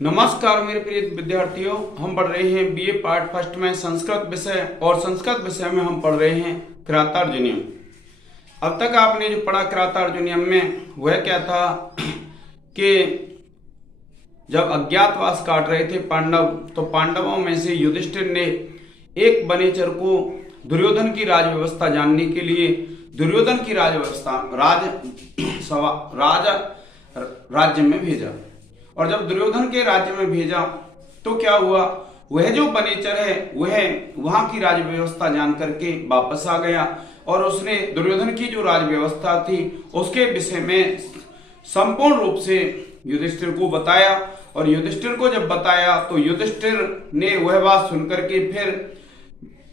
नमस्कार मेरे प्रिय विद्यार्थियों, हम पढ़ रहे हैं बीए पार्ट फर्स्ट में संस्कृत विषय और संस्कृत विषय में हम पढ़ रहे हैं किरातार्जुनीयम। अब तक आपने जो पढ़ा किरातार्जुनीयम में वह क्या था कि जब अज्ञातवास काट रहे थे पांडव, तो पांडवों में से युधिष्ठिर ने एक वनेचर को दुर्योधन की राज व्यवस्था जानने के लिए दुर्योधन की राज व्यवस्था राज्य में भेजा। और जब दुर्योधन के राज्य में भेजा तो क्या हुआ, वह जो वनेचर है वह वहां की राज व्यवस्था जान करके वापस आ गया और उसने दुर्योधन की जो राज व्यवस्था थी उसके विषय में संपूर्ण रूप से युधिष्ठिर को बताया। और युधिष्ठिर को जब बताया तो युधिष्ठिर ने वह बात सुनकर के फिर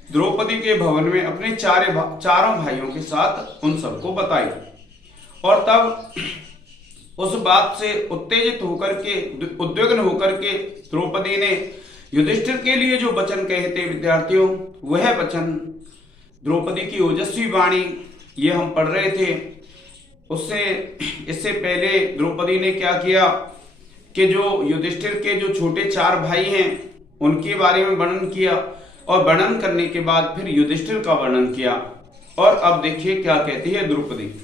द्रौपदी के भवन में अपने चारों भाइयों के साथ उन सबको बताई। और तब उस बात से उत्तेजित होकर के उद्विग्न होकर के द्रौपदी ने युधिष्ठिर के लिए जो वचन कहे थे विद्यार्थियों, वह वचन द्रौपदी की ओजस्वी वाणी ये हम पढ़ रहे थे। इससे पहले द्रौपदी ने क्या किया कि जो युधिष्ठिर के जो छोटे चार भाई हैं उनके बारे में वर्णन किया और वर्णन करने के बाद फिर युधिष्ठिर का वर्णन किया। और अब देखिए क्या कहती है द्रौपदी।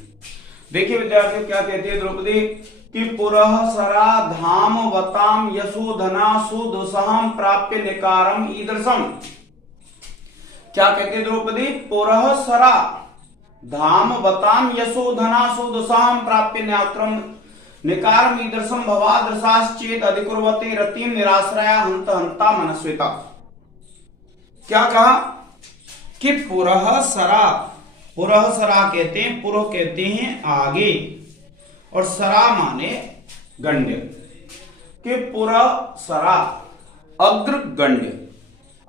देखिए विद्यार्थियों क्या कहती है द्रौपदी कि पुरः सरा धाम वताम यशोधना सुदुसहम प्राप्य निकारम ईदृशम। क्या कहती है द्रौपदी? पुरः सरा धाम वताम यशोधना सुदुसहम प्राप्य निकारम ईदृशम भवादृशाश्चेत अधिकुर्वते रतिम निराश्रया हंत हंता मनस्विता। क्या कहा कि पुरः सरा, पुरः सरा कहते हैं, पुरः कहते हैं आगे और सरा माने गंड्य, कि पुरः सरा अग्रगण्य।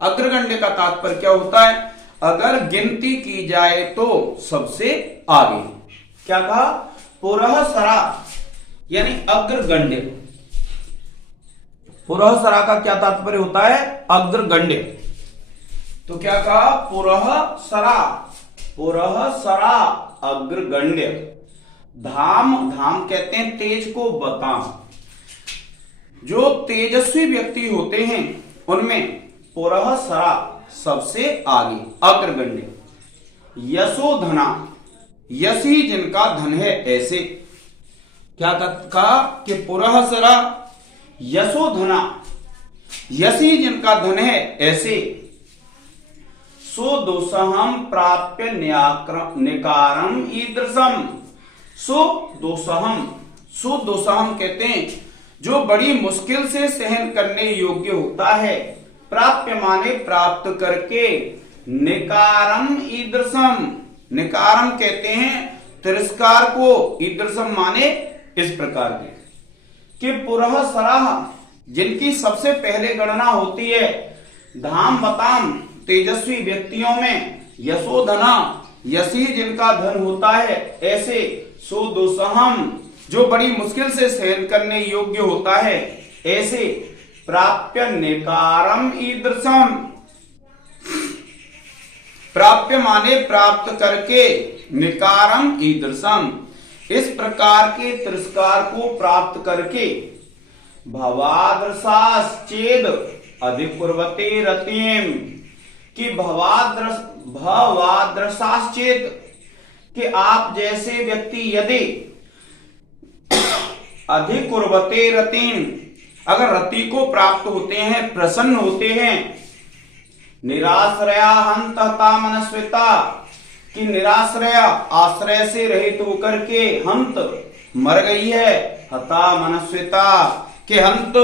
अग्रगण्य का तात्पर्य क्या होता है? अगर गिनती की जाए तो सबसे आगे। क्या कहा? पुरः सरा यानी अग्रगण्य। पुरः सरा का क्या तात्पर्य होता है? अग्रगण्य। तो क्या कहा? पुरः सरा, पुरः सरा अग्रगण्य। धाम, धाम कहते हैं तेज को बताम। जो तेजस्वी व्यक्ति होते हैं उनमें पुरः सरा सबसे आगे, अग्रगण्य। यशोधना, यशी जिनका धन है ऐसे। क्या कहा कि पुरः सरा यशोधना, यशी जिनका धन है ऐसे। सुदुसहम प्राप्य निकारम ईदृशम। सुदुसहम, सुदुसहम कहते हैं जो बड़ी मुश्किल से सहन करने योग्य होता है। प्राप्य माने प्राप्त करके, निकारम ईदृशम, निकारम कहते हैं तिरस्कार को, ईदृशम माने इस प्रकार के। कि पुरः सराह जिनकी सबसे पहले गणना होती है धाम बताम तेजस्वी व्यक्तियों में, यशोधना यशी जिनका धन होता है ऐसे, सुदुसहम जो बड़ी मुश्किल से सहन करने योग्य होता है ऐसे, प्राप्य निकारम ईदृशम। प्राप्य माने प्राप्त करके, निकारम ईदृशम इस प्रकार के तिरस्कार को प्राप्त करके, भवादृशाश्चेद अधिकुर्वते रतिम। कि भवादृशाश्चेत कि आप जैसे व्यक्ति यदि अधिकुर्वते रतिम अगर रति को प्राप्त होते हैं, प्रसन्न होते हैं, निराश्रया हंत हता मनस्विता कि निराश्रया आश्रय से रहित होकर के हंत मर गई है, हता मनस्विता कि हंत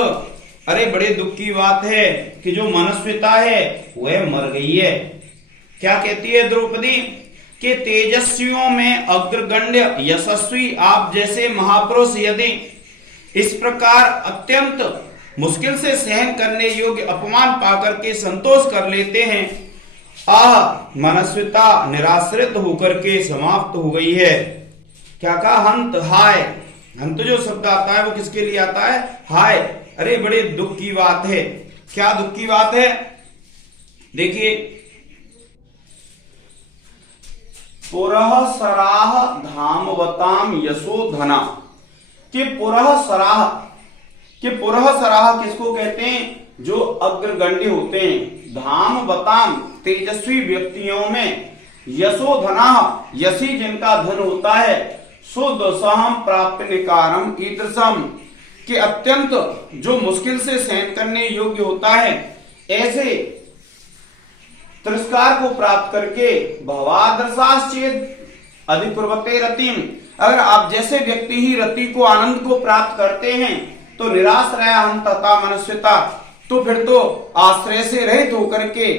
अरे बड़े दुख की बात है कि जो मनस्विता है वह मर गई है। क्या कहती है द्रौपदी कि तेजस्वियों में अग्रगण्य यशस्वी आप जैसे महापुरुष यदि इस प्रकार अत्यंत मुश्किल से सहन करने योग्य अपमान पाकर के संतोष कर लेते हैं, मनस्विता निराश्रित होकर के समाप्त हो गई है। क्या कहा? हंत, हाय। हंत जो शब्द आता है वो किसके लिए आता है? हाय, अरे बड़े दुख की बात है। क्या दुख की बात है? देखिए, पुरः सराह धामवताम यशोधना कि पुरः सराह कि पुरः सराह किसको कहते हैं? जो अग्रगण्य होते हैं, धाम बताम तेजस्वी व्यक्तियों में यशोधना, यशी जिनका धन होता है, सो दुस्सहम प्राप्त निकारम ईदृशम, कि अत्यंत जो मुश्किल से सहन करने योग्य होता है, ऐसे तिरस्कार को प्राप्त करके भवादर्शाश्चेद अधिकुर्वते रतिम, अगर आप जैसे व्यक्ति ही रति को, आनंद को प्राप्त करते हैं, तो निराश्रय हम तथा मनस्विता, तो फिर तो आश्रय से रहित होकर के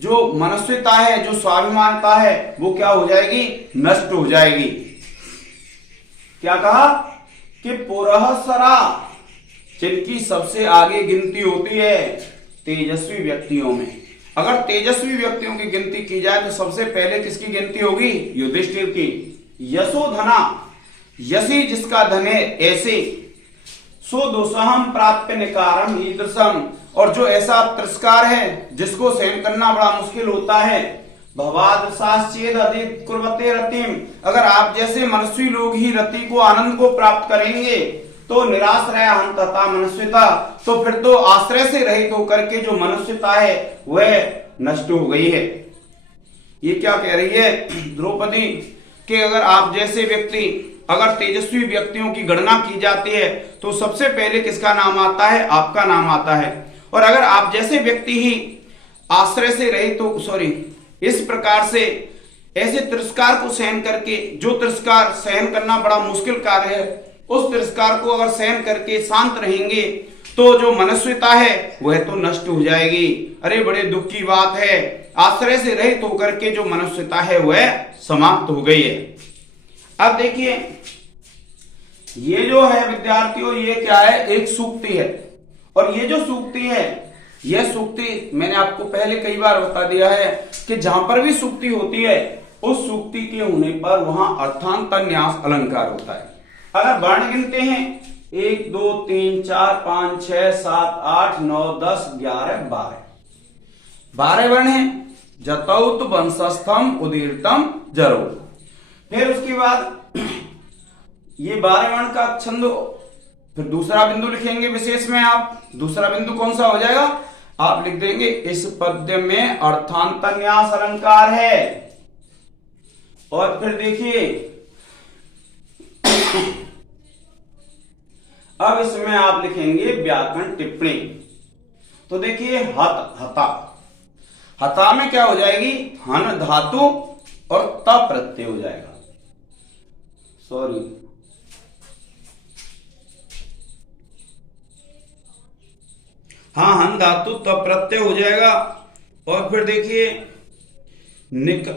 जो मनस्विता है, जो स्वाभिमानता है, वो क्या हो जाएगी? नष्ट हो जाएगी। क्या कहा कि पुरःसरा, जिनकी सबसे आगे गिनती होती है तेजस्वी व्यक्तियों में। अगर तेजस्वी व्यक्तियों की गिनती की जाए तो सबसे पहले किसकी गिनती होगी? युधिष्ठिर की। यशोधना, यशी जिसका धन है, ऐसे सो दुस्सहम प्राप्त निकारम ईदृशम, और जो ऐसा तिरस्कार है जिसको सहन करना बड़ा मुश्किल होता है, भवादर्शाश्चेद अधिकुर्वते रतिम, अगर आप जैसे मनस्वी लोग ही रति को, आनंद को प्राप्त करेंगे, तो निराश्रय हम तथा मनस्विता, तो फिर तो आश्रय से रहित होकर के जो मनस्विता है वह नष्ट हो गई है। ये क्या कह रही है द्रौपदी कि अगर आप जैसे व्यक्ति, अगर तेजस्वी व्यक्तियों की गणना की जाती है तो सबसे पहले किसका नाम आता है? आपका नाम आता है। और अगर आप जैसे व्यक्ति ही आश्रय से रहित तो इस प्रकार से ऐसे तिरस्कार को सहन करके, जो तिरस्कार सहन करना बड़ा मुश्किल कार्य है, उस तिरस्कार को अगर सहन करके शांत रहेंगे तो जो मनस्विता है वह तो नष्ट हो जाएगी। अरे बड़े दुख की बात है, आश्रय से रहित होकर के जो मनस्विता है वह समाप्त हो गई है। अब देखिए ये जो है विद्यार्थियों, ये क्या है? एक सूक्ति है। और ये जो सूक्ति है, यह सूक्ति मैंने आपको पहले कई बार बता दिया है कि जहां पर भी सूक्ति होती है, उस सूक्ति के होने पर वहां अर्थांतन्यास अलंकार होता है। अगर वर्ण गिनते हैं 1 2 3 4 5 6 7 8 9 10 11 12 वर्ण है। जतौत वंशस्थम उदीर्तम जरो। फिर उसके बाद ये 12 वर्ण का छंद, फिर दूसरा बिंदु लिखेंगे विशेष में आप। दूसरा बिंदु कौन सा हो जाएगा? आप लिख देंगे इस पद्य में अर्थांतन्यास अलंकार है। और फिर देखिए अब इसमें आप लिखेंगे व्याकरण टिप्पणी। तो देखिए हत, हता, हता में क्या हो जाएगी? हन धातु और त प्रत्यय हो जाएगा। हाँ, हन धातु त प्रत्यय हो जाएगा। और फिर देखिए निक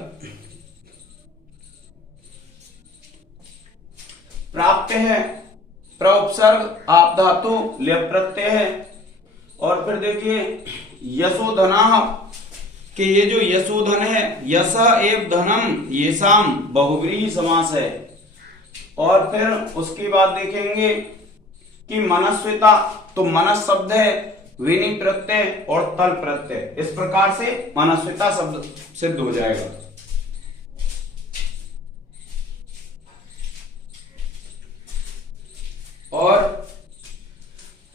प्राप्त है, प्रउपसर्ग आप धातु लेप प्रत्यय है। और फिर देखिए यशोधना, कि ये जो यशोधन है, यश एव धनम येषाम बहुव्रीहि समास है। और फिर उसके बाद देखेंगे कि मनस्विता, तो मनस शब्द है, विनि प्रत्यय और तल प्रत्यय, इस प्रकार से मनस्विता शब्द सिद्ध हो जाएगा। और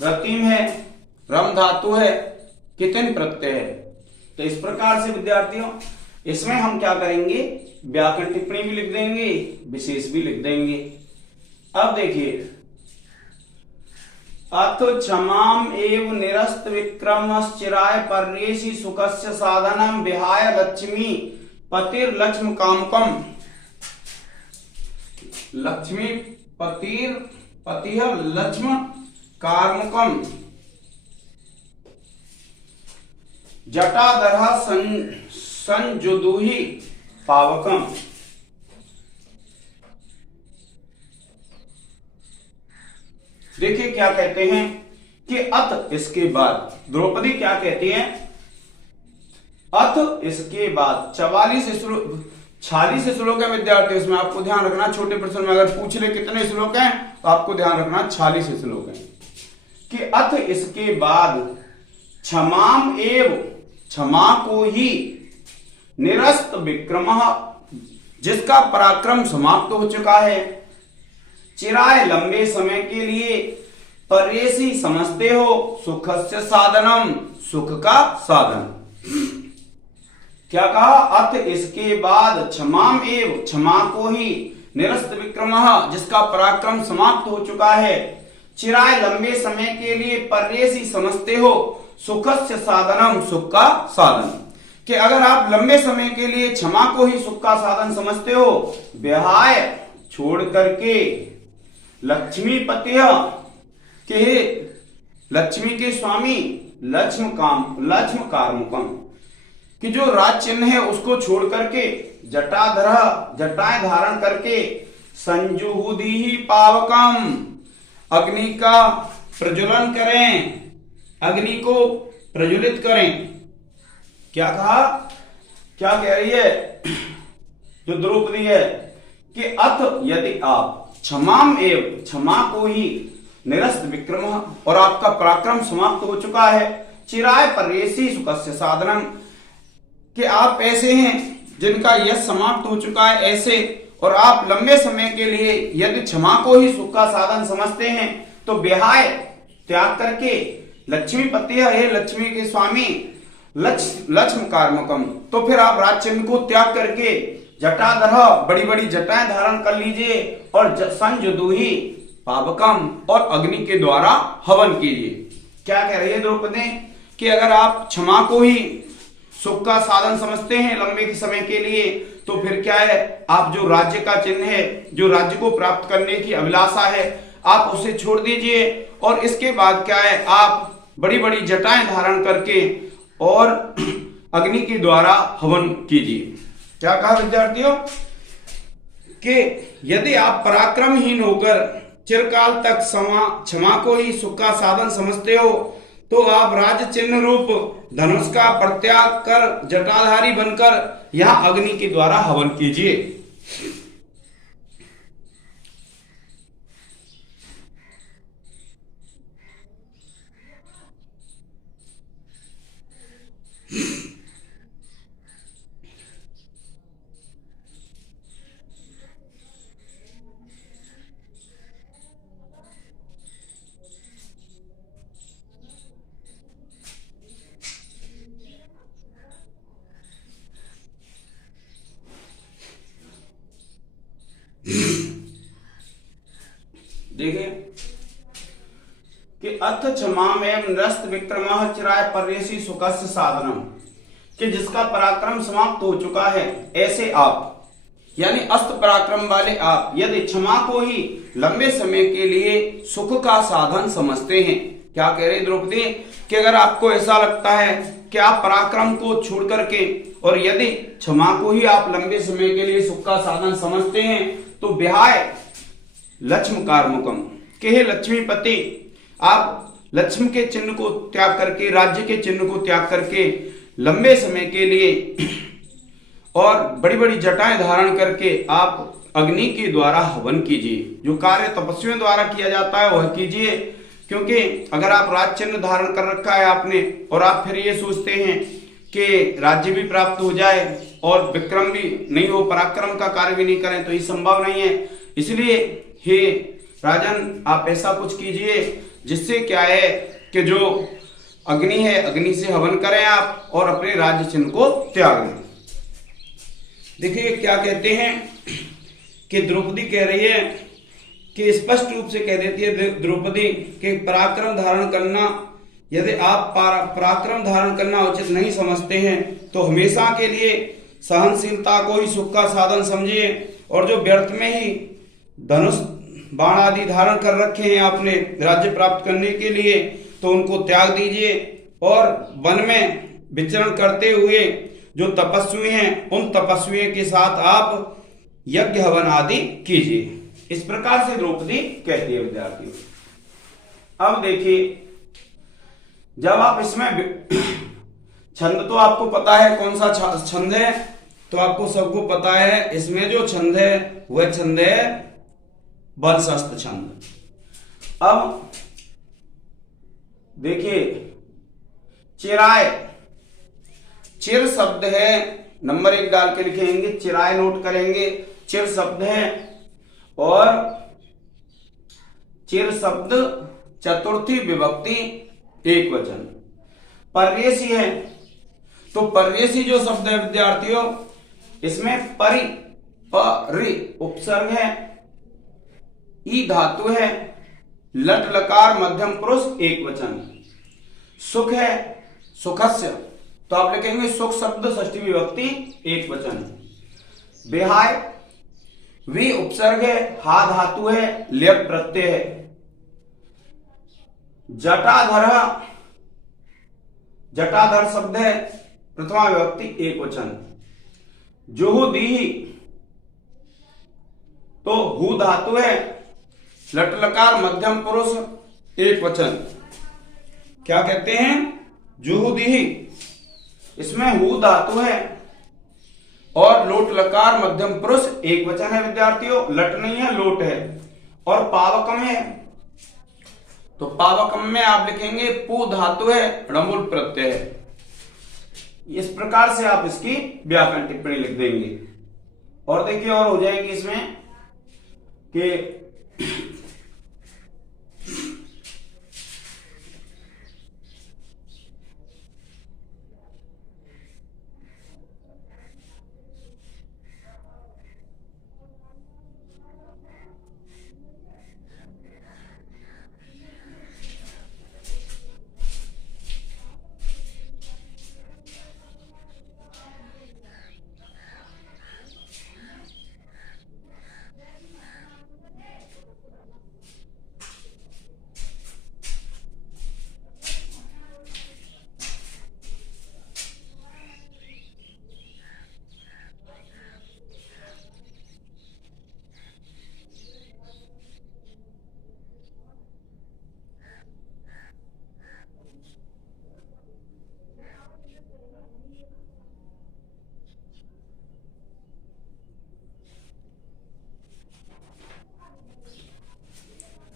रतिम है, रम धातु है, कितन प्रत्यय है। तो इस प्रकार से विद्यार्थियों इसमें हम क्या करेंगे? व्याकरण टिप्पणी भी लिख देंगे, विशेष भी लिख देंगे। अब देखिए अथ क्षमाम एव निरस्त विक्रमश्चिराय पर्येषि सुखस्य साधनम विहाय लक्ष्मी पतिर लक्ष्म कामकम। लक्ष्मी पतिर पतिह लक्ष्म कार्मुकम जटाधरः संजुदुहि पावकम। देखिए क्या कहते हैं कि अत इसके बाद, द्रौपदी क्या कहती है? अथ इसके बाद 46 श्लोक है विद्यार्थी। इसमें आपको ध्यान रखना, छोटे प्रश्न में अगर पूछ ले कितने श्लोक हैं तो आपको ध्यान रखना 46 श्लोक हैं। कि अथ इसके बाद क्षमाम एव, क्षमा को ही, निरस्त विक्रम जिसका पराक्रम समाप्त हो चुका है, चिराय लंबे समय के लिए, परेसी समझते हो सुखस्य साधनम, सुख का साधन। क्या कहा? अथ इसके बाद क्षमाम एव, क्षमा को ही, निरस्त विक्रमः जिसका पराक्रम समाप्त हो चुका है, चिराय लंबे समय के लिए, परेसी समझते हो सुखस्य साधनम, सुख का साधन। कि अगर आप लंबे समय के लिए क्षमा को ही सुख का साधन समझते हो, विहाय छोड़ करके, लक्ष्मीपति के, लक्ष्मी के स्वामी, लक्ष्म कार्मुकम, कि जो राज चिन्ह है उसको छोड़ करके, जटाधर जटाएं धारण करके, संजुहुदी पावकम अग्नि का प्रज्वलन करें, अग्नि को प्रज्वलित करें। क्या कहा? क्या कह रही है जो द्रौपदी है कि अथ यदि आप क्षमाम एव, क्षमा को ही, निरस्त विक्रम और आपका पराक्रम समाप्त हो चुका है, चिराय परेसी सुखस्य साधनम, कि आप ऐसे हैं जिनका यश समाप्त हो चुका है ऐसे, और आप लंबे समय के लिए यदि क्षमा को ही सुख का साधन समझते हैं तो विहाय त्याग करके, लक्ष्मीपति है लक्ष्मी के स्वामी, लक्ष्म कार्मुकम, तो फिर आप राज चिन्ह को त्याग करके जटाधर बड़ी बड़ी जटाएं धारण कर लीजिए, और संजुदुहि पावकम और अग्नि के द्वारा हवन कीजिए। क्या कह रही है द्रौपदी? कि अगर आप क्षमा को ही सुख का साधन समझते हैं लंबे समय के लिए, तो फिर क्या है, आप जो राज्य का चिन्ह है, जो राज्य को प्राप्त करने की अभिलाषा है, आप उसे छोड़ दीजिए, और इसके बाद क्या है, आप बड़ी बड़ी जटाएं धारण करके और अग्नि के द्वारा हवन कीजिए। क्या कहा विद्यार्थियों? कि यदि आप पराक्रमहीन होकर चिरकाल तक क्षमा को ही सुख का साधन समझते हो, तो आप राज चिन्ह रूप धनुष का परित्याग कर जटाधारी बनकर यहां अग्नि के द्वारा हवन कीजिए। देखिए कि अथ क्षमाम एवं निरस्त विक्रमः चिराय परेसी सुखस्य साधनम, कि जिसका पराक्रम समाप्त हो चुका है ऐसे आप, यानी अस्त पराक्रम वाले आप, यदि क्षमा को ही लंबे समय के लिए सुख का साधन समझते हैं। क्या कह रहे द्रौपदी? कि अगर आपको ऐसा लगता है कि आप पराक्रम को छोड़ करके और यदि क्षमा को ही आप लंबे समय के लिए सुख का साधन समझते हैं, तो विहाय लक्ष्म कार्मुकम, के हे लक्ष्मीपति, आप लक्ष्म के चिन्ह को त्याग करके, राज्य के चिन्ह को त्याग करके लंबे समय के लिए और बड़ी बड़ी जटाएं धारण करके आप अग्नि के द्वारा हवन कीजिए। जो कार्य तपस्वियों द्वारा किया जाता है वह कीजिए, क्योंकि अगर आप राज चिन्ह धारण कर रखा है आपने और आप फिर ये सोचते हैं कि राज्य भी प्राप्त हो जाए और विक्रम भी नहीं हो, पराक्रम का कार्य भी नहीं करें, तो ये संभव नहीं है। इसलिए हे राजन, आप ऐसा कुछ कीजिए जिससे क्या है कि जो अग्नि है, अग्नि से हवन करें आप और अपने राज्य चिन्ह को त्याग दें। देखिए क्या कहते हैं कि द्रौपदी कह रही है कि स्पष्ट रूप से कह देती है द्रौपदी कि पराक्रम धारण करना, यदि आप पराक्रम धारण करना उचित नहीं समझते हैं तो हमेशा के लिए सहनशीलता को ही सुख का साधन समझिए, और जो व्यर्थ में ही धनुष बाण आदि धारण कर रखे हैं आपने राज्य प्राप्त करने के लिए, तो उनको त्याग दीजिए, और वन में विचरण करते हुए जो तपस्वी हैं उन तपस्वियों के साथ आप यज्ञ हवन आदि कीजिए। इस प्रकार से द्रौपदी कहती है विद्यार्थियों। अब देखिए, जब आप इसमें छंद तो आपको पता है कौन सा छंद है, तो आपको सबको पता है इसमें जो छंद है वह छंद है बलशस्त्र छंद। अब देखिए, चिराय, चिर शब्द है, नंबर 1 डाल के लिखेंगे, चिराय नोट करेंगे, चिर शब्द है, और चिर शब्द चतुर्थी विभक्ति एक वचन। पर्येसी है, तो पर्येसी जो शब्द है विद्यार्थियों, इसमें परि उपसर्ग है, ई धातु है, लट लकार मध्यम पुरुष एक वचन। सुख है, सुखस्य, तो आप लिखेंगे सुख शब्द षष्ठी विभक्ति एक वचन। बेहाय, वी उपसर्ग है, हा धातु है, लेप प्रत्यय है। जटाधर, जटाधर शब्द है, प्रथमा विभक्ति एक वचन। जुहुदीहि, तो हु धातु है, लट लकार मध्यम पुरुष एक वचन। क्या कहते हैं? जुहुदीहि, इसमें हु धातु है और लोट लकार मध्यम पुरुष एक वचन है विद्यार्थियों, लट नहीं है, लोट है। और पावकम है, तो पावकम में आप लिखेंगे पु धातु है, णमुल प्रत्यय है। इस प्रकार से आप इसकी व्याकरण टिप्पणी लिख देंगे। और देखिए और हो जाएगी इसमें कि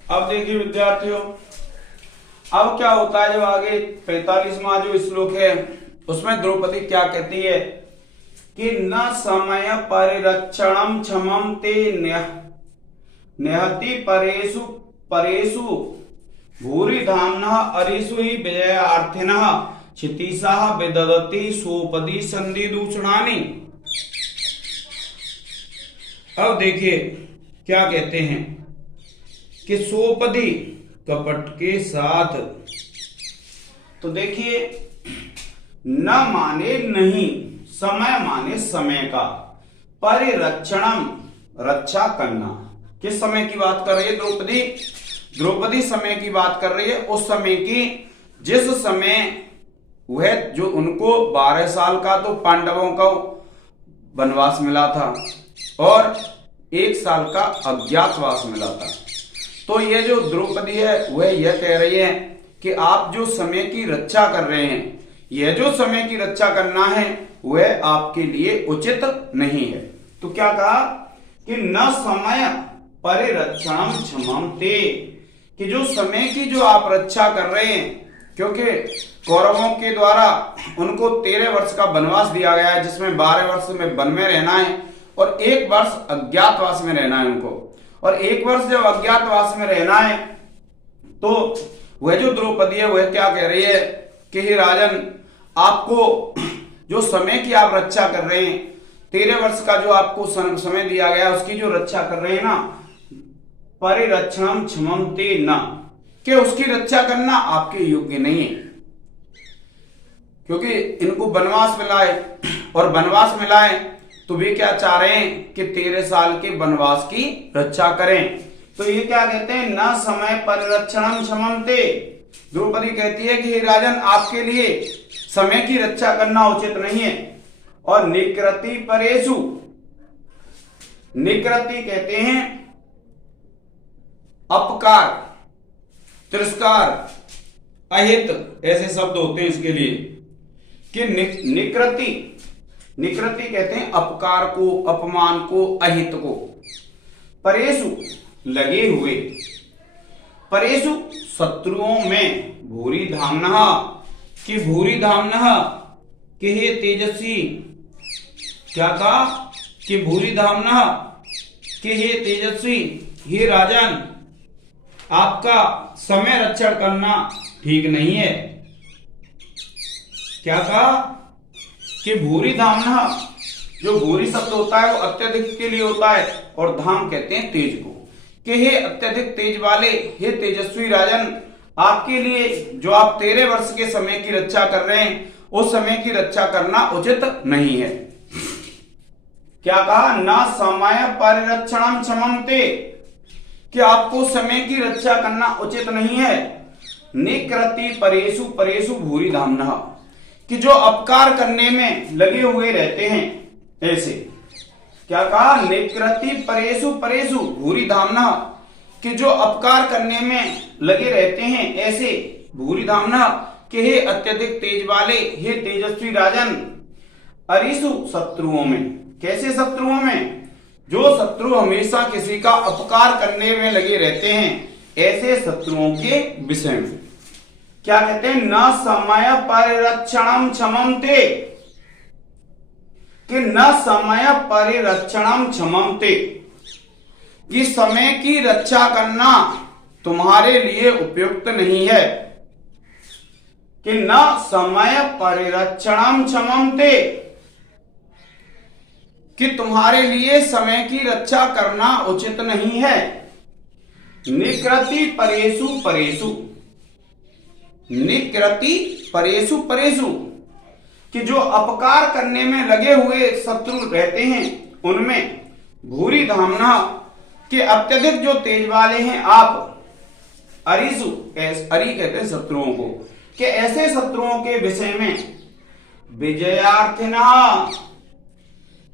अब देखिए विद्यार्थियों, अब क्या होता है जब आगे 45वां जो श्लोक है उसमें द्रौपदी क्या कहती है कि न समय परिरक्षणम क्षमम ते निहति परेषु परेषु भूरि धाम्नः अरिषु हि विजयार्थिनः क्षितिशाः विदधति सोपदी संधि दूषणानि। अब देखिए क्या कहते हैं कि सोपदी कपट के साथ, तो देखिए न माने नहीं, समय माने समय का, परिरक्षणम रक्षा करना। किस समय की बात कर रही है द्रौपदी? द्रौपदी समय की बात कर रही है, उस समय की जिस समय वह जो उनको 12 साल का तो पांडवों का वनवास मिला था और 1 साल का अज्ञातवास मिला था। तो ये जो द्रौपदी है वह यह कह रही है कि आप जो समय की रक्षा कर रहे हैं, यह जो समय की रक्षा करना है वह आपके लिए उचित नहीं है। तो क्या कहा कि न समय परिरक्षणम क्षमम ते, कि जो समय की जो आप रक्षा कर रहे हैं, क्योंकि कौरवों के द्वारा उनको 13 वर्ष का वनवास दिया गया है जिसमें 12 वर्ष में वन में रहना है और 1 वर्ष अज्ञातवास में रहना है उनको। और 1 वर्ष जब अज्ञातवास में रहना है तो वह जो द्रौपदी है वह क्या कह रही है कि हे राजन, आपको जो समय की आप रक्षा कर रहे हैं, 13 वर्ष का जो आपको समय दिया गया उसकी जो रक्षा कर रहे हैं ना, परिरक्षणम क्षमम ते न, कि उसकी रक्षा करना आपके योग्य नहीं है। क्योंकि इनको वनवास मिला है और वनवास मिला है तो वे क्या चाह रहे हैं कि 13 साल के वनवास की रक्षा करें। तो ये क्या कहते हैं, न समय परिरक्षणम क्षमम ते। द्रौपदी कहती है कि हे राजन, आपके लिए समय की रक्षा करना उचित नहीं है। और निकृति परेषु, निकृति कहते हैं अपकार, तिरस्कार, अहित, ऐसे शब्द होते हैं इसके लिए कि निकृति, निकृति कहते हैं अपकार को, अपमान को, अहित को। परेषु लगे हुए, परेषु शत्रुओं में, भूरि धाम्नः कि भूरि धाम्नः कि हे तेजस्वी, क्या कहा कि भूरि धाम्नः कि हे तेजस्वी, हे राजन, आपका समय रक्षण करना ठीक नहीं है। क्या कहा कि भूरि धामना, जो भूरि शब्द होता है वो अत्यधिक के लिए होता है और धाम कहते हैं तेज को, कि हे अत्यधिक तेज वाले, हे तेजस्वी राजन, आपके लिए जो आप 13 वर्ष के समय की रक्षा कर रहे हैं उस समय की रक्षा करना उचित नहीं है। क्या कहा, ना समय परिरक्षणम क्षमन्ते, कि आपको समय की रक्षा करना उचित नहीं है। निकृति परेषु परेषु भूरि धामना, कि जो अपकार करने में लगे हुए रहते हैं ऐसे। क्या कहा, निकृति परेषु परेषु भूरि धामना, कि जो अपकार करने में लगे रहते हैं ऐसे भूरि धामना, कि हे अत्यधिक तेज वाले, हे तेजस्वी राजन, अरिषु शत्रुओं में, कैसे शत्रुओं में, जो शत्रु हमेशा किसी का अपकार करने में लगे रहते हैं ऐसे शत्रुओं के विषय में। क्या कहते हैं, न समय परिरक्षणम क्षमन्ते, कि न समय परिरक्षणम क्षमन्ते, कि समय की रक्षा करना तुम्हारे लिए उपयुक्त नहीं है। कि न समय परिरक्षणम क्षमन्ते, कि तुम्हारे लिए समय की रक्षा करना उचित नहीं है। निकृति परेषु परेषु, निकृति परेषु परेषु, कि जो अपकार करने में लगे हुए शत्रु रहते हैं उनमें भूरि धामना, कि अत्यधिक जो तेज वाले हैं आप, अरिषु, अरि कहते हैं शत्रुओं को, कि ऐसे शत्रुओं के विषय में विजयार्थिना,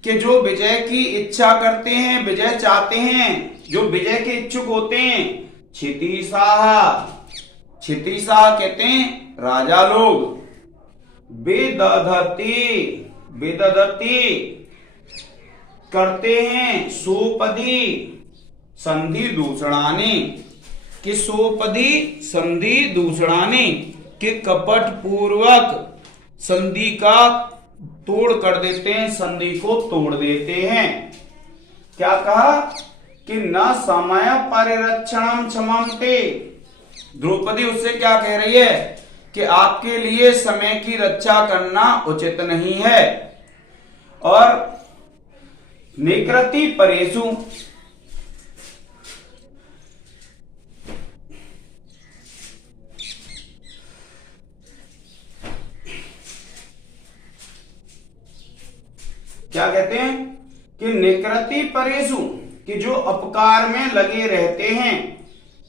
कि जो विजय की इच्छा करते हैं, विजय चाहते हैं, जो विजय के इच्छुक होते हैं। क्षितिशाह, क्षितिशाह कहते हैं राजा लोग। विदधति, विदधति करते हैं, सोपदी संधि दूषणानि, कि सोपदी संधि दूषणानि, कि कपट पूर्वक संधि का तोड़ कर देते हैं, संधि को तोड़ देते हैं। क्या कहा, कि न समय परिरक्षणम क्षमन्ते, द्रौपदी उससे क्या कह रही है कि आपके लिए समय की रक्षा करना उचित नहीं है। और निकृति परेषु, क्या कहते हैं कि निकृति परेषु, कि जो अपकार में लगे रहते हैं,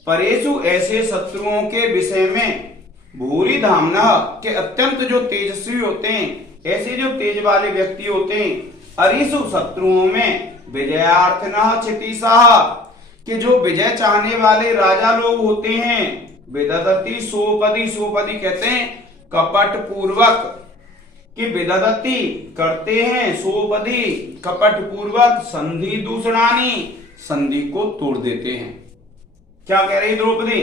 परेषु ऐसे शत्रुओं के विषय में, भूरि धामना, के अत्यंत जो तेजस्वी होते हैं, ऐसे जो तेज वाले व्यक्ति होते हैं, अरिषु शत्रुओं में, विजयार्थिनः क्षितिशाह, कि जो विजय चाहने वाले राजा लोग होते हैं। विदधति सोपदी, सोपदी कहते हैं कपट पूर्वक, कि विदधति करते हैं, सोपदी कपट पूर्वक, संधि दूषणानि, संधि को तोड़ देते हैं। क्या कह रही द्रौपदी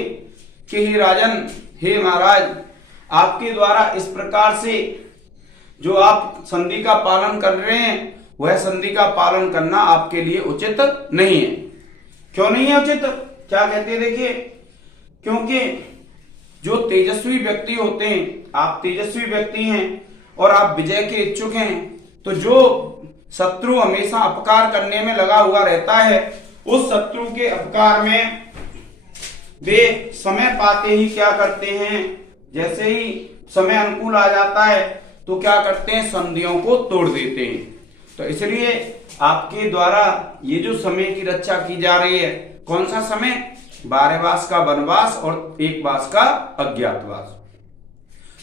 कि हे राजन, हे महाराज, आपके द्वारा इस प्रकार से जो आप संधि का पालन कर रहे हैं वह संधि का पालन करना आपके लिए उचित नहीं है। क्यों नहीं है उचित? क्या कहते हैं देखिए, क्योंकि जो तेजस्वी व्यक्ति होते हैं, आप तेजस्वी व्यक्ति हैं और आप विजय के इच्छुक हैं, तो जो शत्रु हमेशा अपकार करने में लगा हुआ रहता है, उस शत्रु के अपकार में वे समय पाते ही क्या करते हैं, जैसे ही समय अनुकूल आ जाता है तो क्या करते हैं, संधियों को तोड़ देते हैं। तो इसलिए आपके द्वारा ये जो समय की रक्षा की जा रही है, कौन सा समय, 12 वर्ष का वनवास और 1 वर्ष का अज्ञातवास।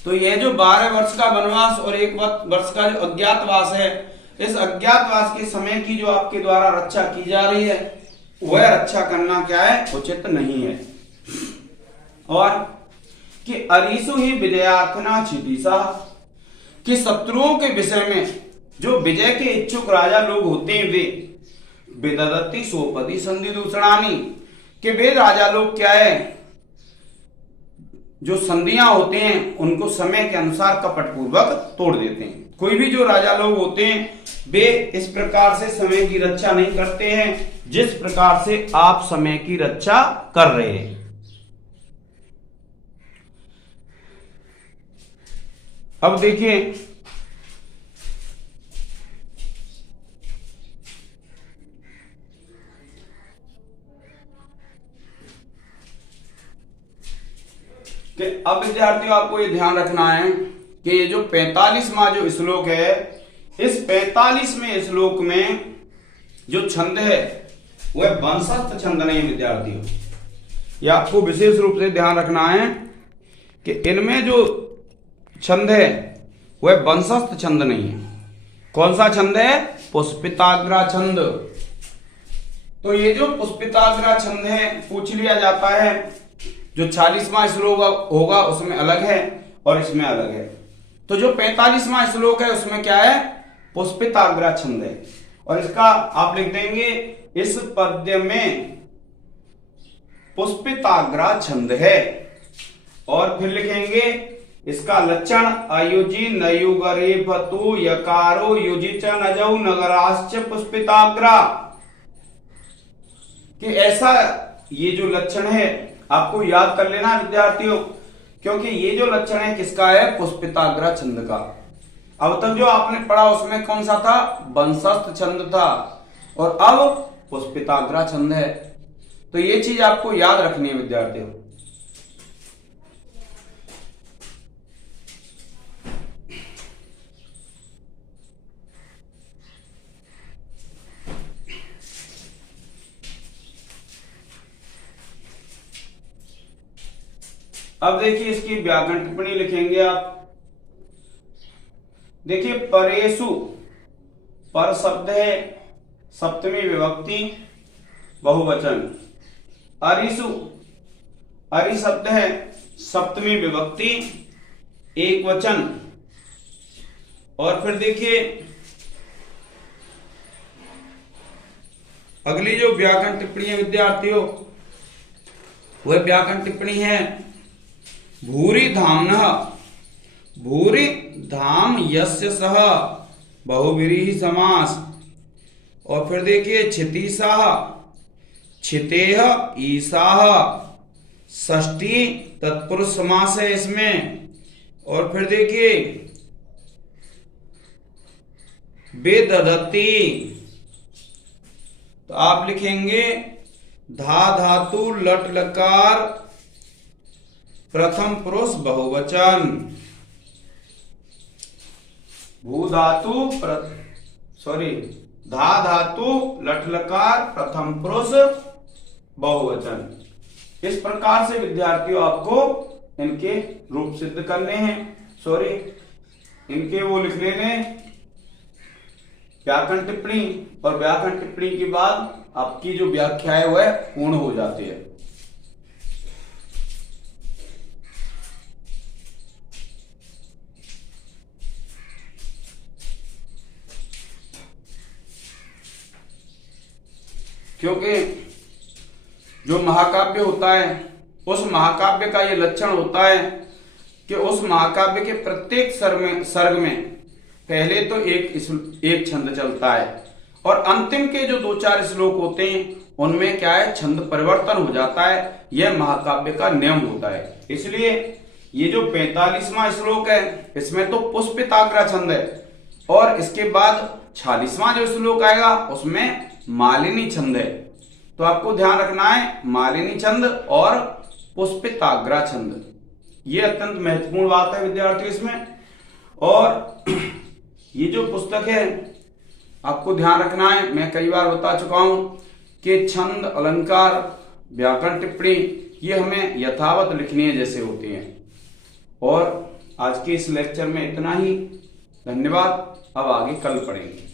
तो यह जो 12 वर्ष का वनवास और 1 वर्ष का जो अज्ञातवास है, इस अज्ञातवास के समय की जो आपके द्वारा रक्षा की जा रही है, वह रक्षा करना क्या है, उचित नहीं है। और कि अरिषु ही विजयार्थना क्षितिशाह, कि शत्रुओं के विषय में जो विजय के इच्छुक राजा लोग होते हैं, वे विदधति सोपदी संधि दूषणानि, कि वे राजा लोग क्या है, जो संधियां होते हैं उनको समय के अनुसार कपटपूर्वक तोड़ देते हैं। कोई भी जो राजा लोग होते हैं वे इस प्रकार से समय की रक्षा नहीं करते हैं जिस प्रकार से आप समय की रक्षा कर रहे हैं। अब देखिए कि अब विद्यार्थियों आपको ये ध्यान रखना है कि ये जो 45वां जो श्लोक है, इस 45वें श्लोक में जो छंद है वह वंशस्थ छंद नहीं है विद्यार्थियों। ये आपको विशेष रूप से ध्यान रखना है कि इनमें जो छंद है वह वंशस्थ छंद नहीं है। कौन सा छंद है? पुष्पिताग्रा छंद। तो ये जो पुष्पिताग्रा छंद है पूछ लिया जाता है, जो 40वां श्लोक होगा उसमें अलग है और इसमें अलग है। तो जो 45वां श्लोक है उसमें क्या है? पुष्पिताग्रा छंद है। और इसका आप लिख देंगे इस पद्य में पुष्पिताग्रा छंद है। और फिर लिखेंगे इसका लक्षण अयुजी नयुगरे भतु यकारो युजि च नजौ नगराश्च पुष्पिताग्रा, कि ऐसा ये जो लक्षण है आपको याद कर लेना विद्यार्थियों, क्योंकि ये जो लक्षण है किसका है? पुष्पिताग्रा छंद का। अब तक जो आपने पढ़ा उसमें कौन सा था? वंशस्थ छंद था, और अब पुष्पिताग्रा छंद है। तो ये चीज आपको याद रखनी है विद्यार्थियों। अब देखिए इसकी व्याकरण टिप्पणी लिखेंगे आप। देखिए परेशु, पर शब्द है सप्तमी विभक्ति बहुवचन। अरिसु, अरि शब्द है सप्तमी विभक्ति एक वचन। और फिर देखिए अगली जो व्याकरण टिप्पणी है विद्यार्थियों, वह व्याकरण टिप्पणी है भूरि धाम्नः, भूरि धाम यस्य सह बहुव्रीहि समास। और फिर देखिए क्षितिशाः, क्षितेह ईशाः, षष्ठी तत्पुरुष समास है इसमें। और फिर देखिए वेदधति, तो आप लिखेंगे धा धातु लट लकार प्रथम पुरुष बहुवचन। भू धातु धा धातु लट लकार प्रथम पुरुष बहुवचन। इस प्रकार से विद्यार्थियों आपको इनके रूप सिद्ध करने हैं, इनके वो लिख लेने व्याकरण टिप्पणी। और व्याकरण टिप्पणी के बाद आपकी जो व्याख्या है वह पूर्ण हो जाती है। क्योंकि जो महाकाव्य होता है उस महाकाव्य का ये लक्षण होता है कि उस महाकाव्य के प्रत्येक सर्ग में पहले तो एक छंद चलता है, और अंतिम के जो 2-4 श्लोक होते हैं उनमें क्या है? छंद परिवर्तन हो जाता है। यह महाकाव्य का नियम होता है। इसलिए ये जो 45वां श्लोक है इसमें तो पुष्पिताग्रा छंद है, और इसके बाद 46वां जो श्लोक आएगा उसमें मालिनी छंद है। तो आपको ध्यान रखना है मालिनी छंद और पुष्पिताग्रा छंद, ये अत्यंत महत्वपूर्ण बात है विद्यार्थियों इसमें। और ये जो पुस्तक है आपको ध्यान रखना है, मैं कई बार बता चुका हूं कि छंद, अलंकार, व्याकरण टिप्पणी ये हमें यथावत लिखनी है जैसे होती हैं। और आज के इस लेक्चर में इतना ही। धन्यवाद। अब आगे कल पढ़ेंगे।